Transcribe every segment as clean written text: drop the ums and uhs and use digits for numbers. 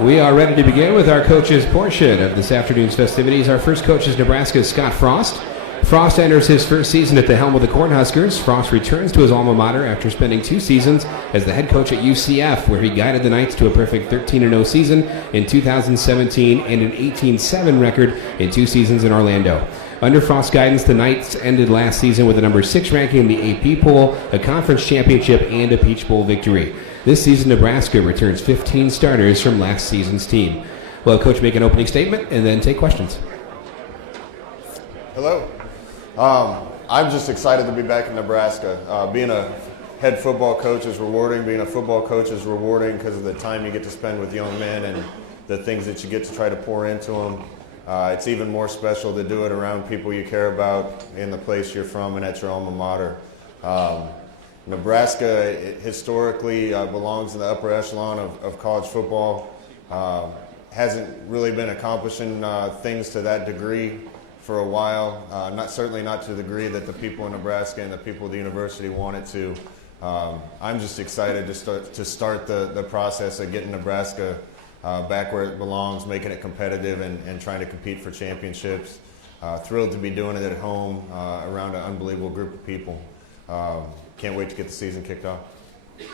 We are ready to begin with our coaches portion of this afternoon's festivities. Our first coach is Nebraska's Scott Frost. Frost enters his first season at the helm of the Cornhuskers. Frost returns to his alma mater after spending 2 seasons as the head coach at UCF, where he guided the Knights to a perfect 13-0 season in 2017 and an 18-7 record in 2 seasons in Orlando. Under Frost's guidance, the Knights ended last season with a number 6 ranking in the AP poll, a conference championship, and a Peach Bowl victory. This season, Nebraska returns 15 starters from last season's team. We'll have Coach make an opening statement and then take questions. Hello. I'm just excited to be back in Nebraska. Being a head football coach is rewarding. Being a football coach is rewarding because of the time you get to spend with young men and the things that you get to try to pour into them. It's even more special to do it around people you care about in the place you're from and at your alma mater. Nebraska historically belongs in the upper echelon of college football. Hasn't really been accomplishing things to that degree for a while. Certainly not to the degree that the people in Nebraska and the people of the university want it to. I'm just excited to start the process of getting Nebraska back where it belongs, making it competitive and trying to compete for championships. Thrilled to be doing it at home around an unbelievable group of people. Can't wait to get the season kicked off. All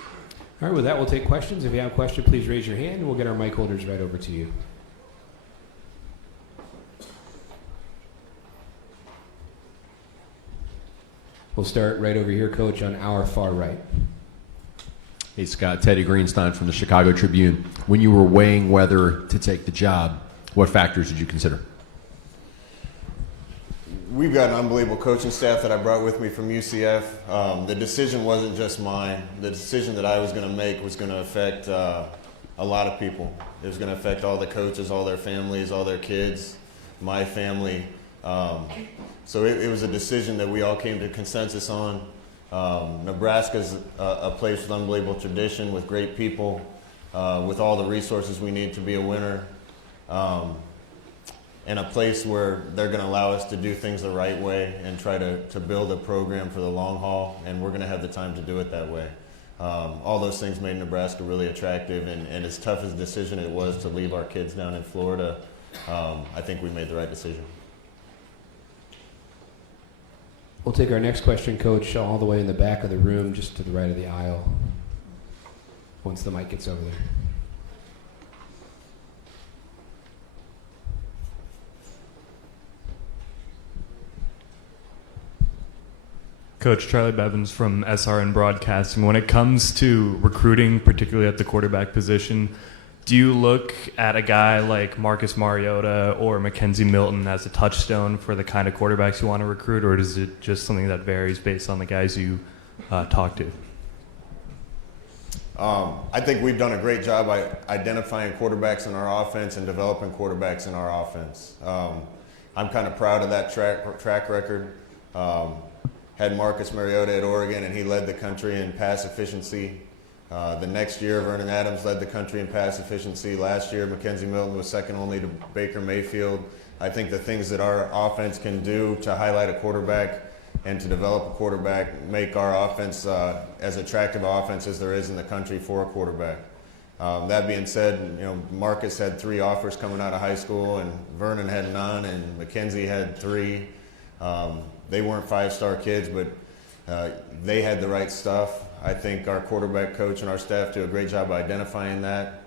right, with that, we'll take questions. If you have a question, please raise your hand, and we'll get our mic holders right over to you. We'll start right over here, Coach, on our far right. Hey, Scott. Teddy Greenstein from the Chicago Tribune. When you were weighing whether to take the job, what factors did you consider? We've got an unbelievable coaching staff that I brought with me from UCF. The decision wasn't just mine. The decision that I was going to make was going to affect a lot of people. It was going to affect all the coaches, all their families, all their kids, my family. So it was a decision that we all came to consensus on. Nebraska's a place with unbelievable tradition, with great people, with all the resources we need to be a winner. And a place where they're going to allow us to do things the right way and try to build a program for the long haul, and we're going to have the time to do it that way. All those things made Nebraska really attractive, and as tough as a decision it was to leave our kids down in Florida, I think we made the right decision. We'll take our next question, Coach, all the way in the back of the room, just to the right of the aisle, once the mic gets over there. Coach, Charlie Bevins from SRN Broadcasting. When it comes to recruiting, particularly at the quarterback position, do you look at a guy like Marcus Mariota or Mackenzie Milton as a touchstone for the kind of quarterbacks you want to recruit, or is it just something that varies based on the guys you talk to? I think we've done a great job by identifying quarterbacks in our offense and developing quarterbacks in our offense. I'm kind of proud of that track record. Had Marcus Mariota at Oregon, and he led the country in pass efficiency. The next year, Vernon Adams led the country in pass efficiency. Last year, Mackenzie Milton was second only to Baker Mayfield. I think the things that our offense can do to highlight a quarterback and to develop a quarterback make our offense as attractive offense as there is in the country for a quarterback. That being said, Marcus had 3 offers coming out of high school, and Vernon had none, and Mackenzie had 3. They weren't 5-star kids, but they had the right stuff. I think our quarterback coach and our staff do a great job of identifying that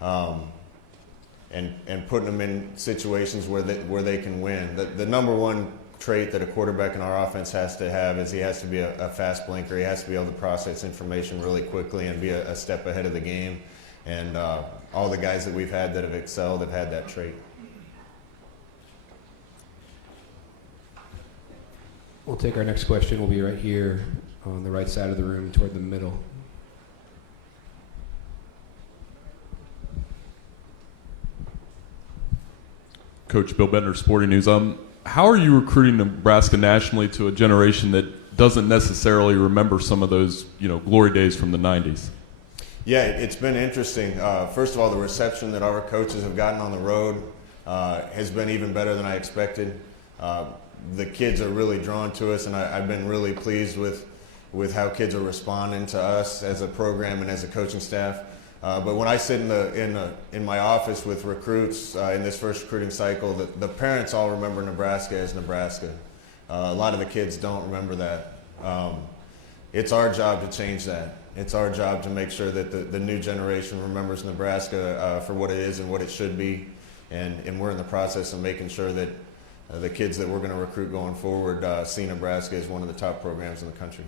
and putting them in situations where they can win. The number one trait that a quarterback in our offense has to have is he has to be a fast blinker. He has to be able to process information really quickly and be a step ahead of the game. And all the guys that we've had that have excelled have had that trait. We'll take our next question. We'll be right here on the right side of the room toward the middle. Coach Bill Bentner, Sporting News. How are you recruiting Nebraska nationally to a generation that doesn't necessarily remember some of those, glory days from the 90s? Yeah, it's been interesting. First of all, the reception that our coaches have gotten on the road has been even better than I expected. The kids are really drawn to us, and I've been really pleased with how kids are responding to us as a program and as a coaching staff. But when I sit in my office with recruits in this first recruiting cycle, the parents all remember Nebraska as Nebraska. A lot of the kids don't remember that. It's our job to change that. It's our job to make sure that the new generation remembers Nebraska for what it is and what it should be. And we're in the process of making sure that the kids that we're going to recruit going forward see Nebraska as one of the top programs in the country.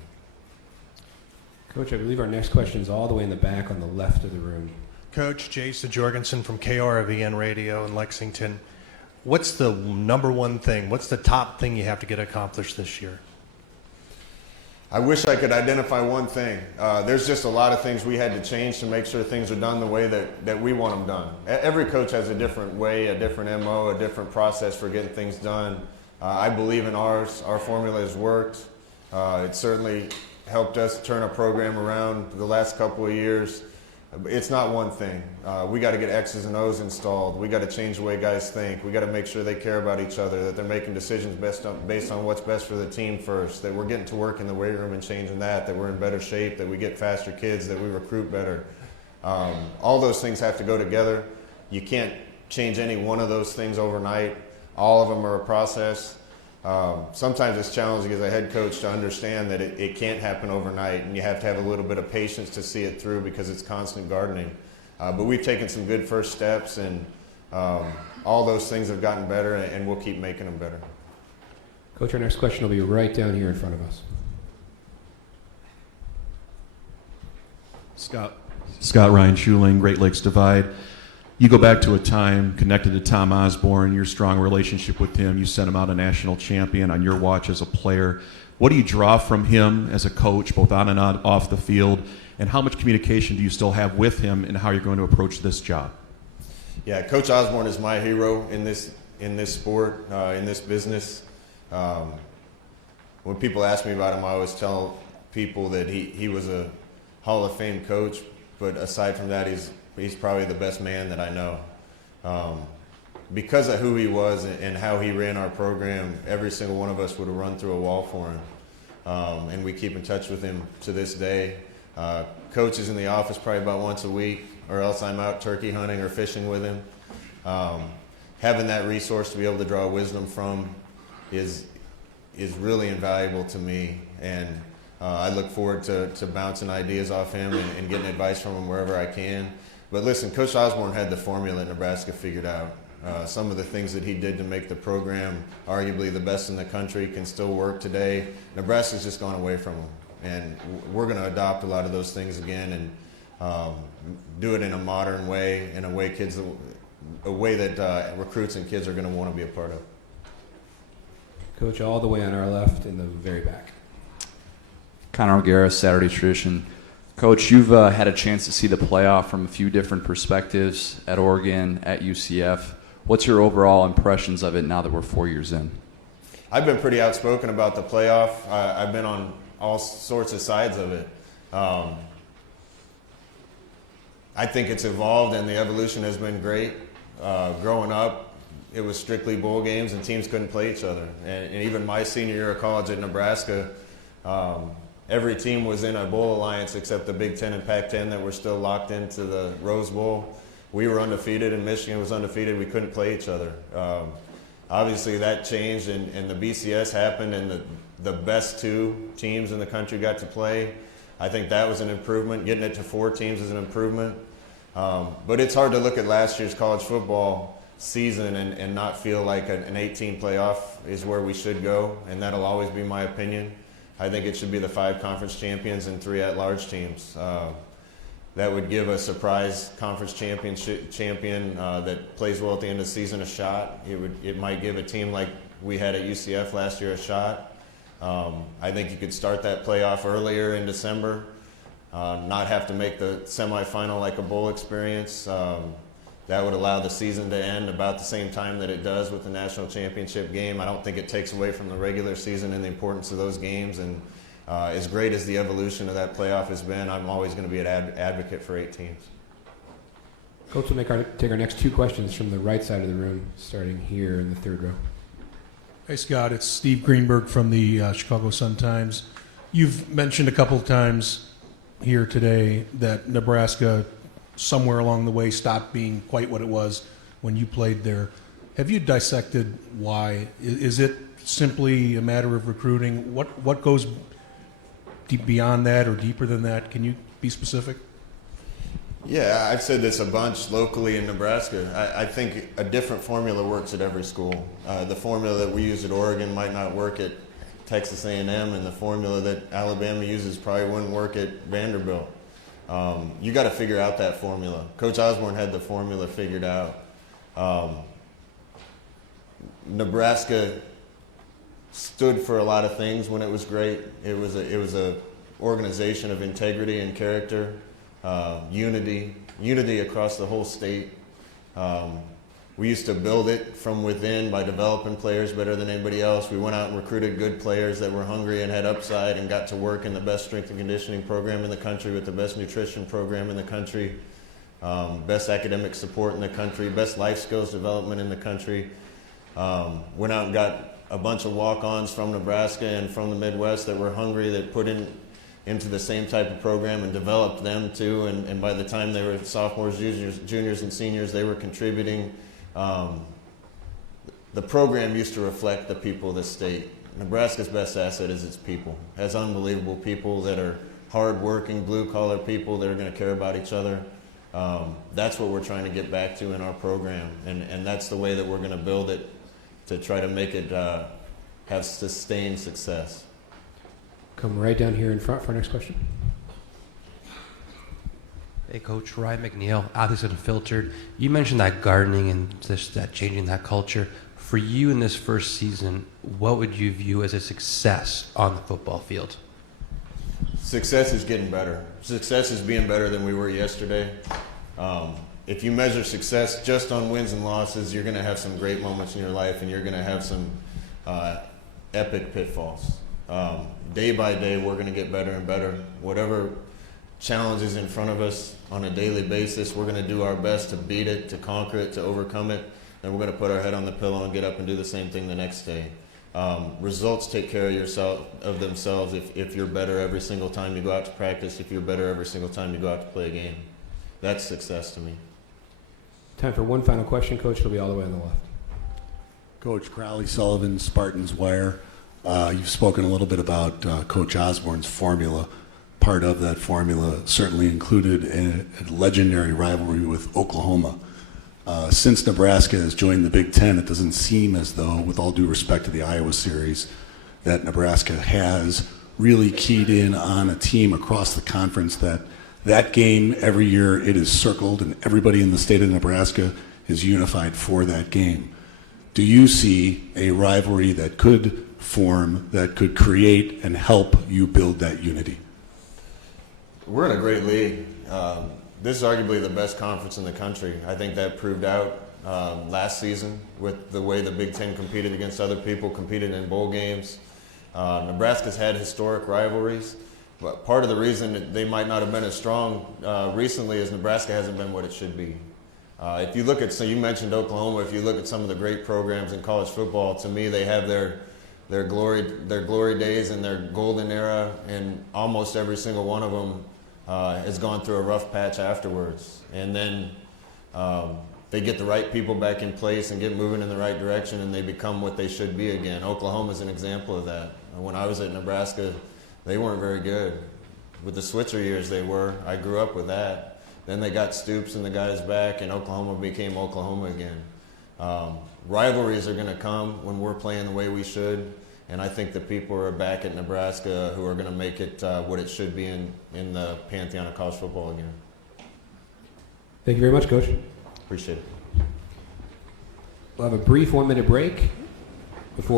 Coach, I believe our next question is all the way in the back on the left of the room. Coach, Jason Jorgensen from KRVN Radio in Lexington. What's the number one thing? What's the top thing you have to get accomplished this year? I wish I could identify one thing. There's just a lot of things we had to change to make sure things are done the way that we want them done. Every coach has a different way, a different MO, a different process for getting things done. I believe in ours. Our formula has worked. It certainly helped us turn a program around the last couple of years. It's not one thing. We got to get X's and O's installed. We got to change the way guys think. We got to make sure they care about each other, that they're making decisions based on what's best for the team first, that we're getting to work in the weight room and changing that we're in better shape, that we get faster kids, that we recruit better. All those things have to go together. You can't change any one of those things overnight. All of them are a process. Sometimes it's challenging as a head coach to understand that it can't happen overnight, and you have to have a little bit of patience to see it through because it's constant gardening. But we've taken some good first steps, and all those things have gotten better, and we'll keep making them better. Coach, our next question will be right down here in front of us. Scott Ryan Schuling, Great Lakes Divide. You go back to a time connected to Tom Osborne, your strong relationship with him. You sent him out a national champion on your watch as a player. What do you draw from him as a coach, both on and off the field? And how much communication do you still have with him and how you're going to approach this job? Yeah, Coach Osborne is my hero in this sport, in this business. When people ask me about him, I always tell people that he was a Hall of Fame coach, but aside from that, he's probably the best man that I know. Because of who he was and how he ran our program, every single one of us would have run through a wall for him. And we keep in touch with him to this day. Coach is in the office probably about once a week, or else I'm out turkey hunting or fishing with him. Having that resource to be able to draw wisdom from is really invaluable to me. And I look forward to bouncing ideas off him and getting advice from him wherever I can. But listen, Coach Osborne had the formula at Nebraska figured out. Some of the things that he did to make the program arguably the best in the country can still work today. Nebraska's just gone away from him. And we're going to adopt a lot of those things again and do it in a modern way, in a way that recruits and kids are going to want to be a part of. Coach, all the way on our left in the very back. Connor O'Gara, Saturday Tradition. Coach, you've had a chance to see the playoff from a few different perspectives at Oregon, at UCF. What's your overall impressions of it now that we're 4 years in? I've been pretty outspoken about the playoff. I've been on all sorts of sides of it. I think it's evolved and the evolution has been great. Growing up, it was strictly bowl games and teams couldn't play each other. And even my senior year of college at Nebraska, every team was in a bowl alliance except the Big Ten and Pac-10 that were still locked into the Rose Bowl. We were undefeated and Michigan was undefeated. We couldn't play each other. Obviously that changed and the BCS happened and the best two teams in the country got to play. I think that was an improvement. Getting it to 4 teams is an improvement. But it's hard to look at last year's college football season and not feel like an 18 playoff is where we should go, and that'll always be my opinion. I think it should be the 5 conference champions and 3 at-large teams. That would give a surprise conference champion that plays well at the end of the season a shot. It might give a team like we had at UCF last year a shot. I think you could start that playoff earlier in December, not have to make the semifinal like a bowl experience. That would allow the season to end about the same time that it does with the national championship game. I don't think it takes away from the regular season and the importance of those games. And as great as the evolution of that playoff has been, I'm always going to be an advocate for 8 teams. Coach, we'll take our next 2 questions from the right side of the room, starting here in the 3rd row. Hey, Scott. It's Steve Greenberg from the Chicago Sun-Times. You've mentioned a couple of times here today that Nebraska somewhere along the way stopped being quite what it was when you played there. Have you dissected why? Is it simply a matter of recruiting? What goes beyond that or deeper than that? Can you be specific? Yeah, I've said this a bunch locally in Nebraska. I think a different formula works at every school. The formula that we use at Oregon might not work at Texas A&M, and the formula that Alabama uses probably wouldn't work at Vanderbilt. You got to figure out that formula. Coach Osborne had the formula figured out. Nebraska stood for a lot of things when it was great. It was a organization of integrity and character, unity across the whole state. We used to build it from within by developing players better than anybody else. We went out and recruited good players that were hungry and had upside and got to work in the best strength and conditioning program in the country with the best nutrition program in the country, best academic support in the country, best life skills development in the country. Went out and got a bunch of walk-ons from Nebraska and from the Midwest that were hungry, that put into the same type of program and developed them too. And by the time they were sophomores, juniors, and seniors, they were contributing. The program used to reflect the people of the state. Nebraska's best asset is its people. It has unbelievable people that are hard-working, blue-collar people that are going to care about each other. That's what we're trying to get back to in our program, and that's the way that we're going to build it to try to make it have sustained success. Come right down here in front for our next question. Hey, Coach Ryan McNeil, Athletes Unfiltered. You mentioned that gardening and just that changing that culture. For you in this first season, what would you view as a success on the football field? Success is getting better. Success is being better than we were yesterday. If you measure success just on wins and losses, you're going to have some great moments in your life, and you're going to have some epic pitfalls. Day by day, we're going to get better and better. Whatever challenges in front of us on a daily basis, we're going to do our best to beat it, to conquer it, to overcome it, and we're going to put our head on the pillow and get up and do the same thing the next day. Results take care of themselves if you're better every single time you go out to practice, if you're better every single time you go out to play a game. That's success to me. Time for one final question, Coach. It'll be all the way on the left. Coach Crowley Sullivan, Spartans Wire. You've spoken a little bit about Coach Osborne's formula. Part of that formula certainly included a legendary rivalry with Oklahoma. Since Nebraska has joined the Big Ten, it doesn't seem as though, with all due respect to the Iowa series, that Nebraska has really keyed in on a team across the conference that game every year it is circled and everybody in the state of Nebraska is unified for that game. Do you see a rivalry that could form, that could create and help you build that unity? We're in a great league. This is arguably the best conference in the country. I think that proved out last season with the way the Big Ten competed against other people, competed in bowl games. Nebraska's had historic rivalries, but part of the reason that they might not have been as strong recently is Nebraska hasn't been what it should be. If you look at, so you mentioned Oklahoma, if you look at some of the great programs in college football, to me they have their glory days and their golden era, and almost every single one of them has gone through a rough patch afterwards. And then they get the right people back in place and get moving in the right direction, and they become what they should be again. Oklahoma's an example of that. When I was at Nebraska, they weren't very good. With the Switzer years they were. I grew up with that. Then they got Stoops and the guys back, and Oklahoma became Oklahoma again. Rivalries are going to come when we're playing the way we should, and I think the people are back at Nebraska who are going to make it what it should be in the pantheon of college football again. Thank you very much, Coach. Appreciate it. We'll have a brief 1-minute break.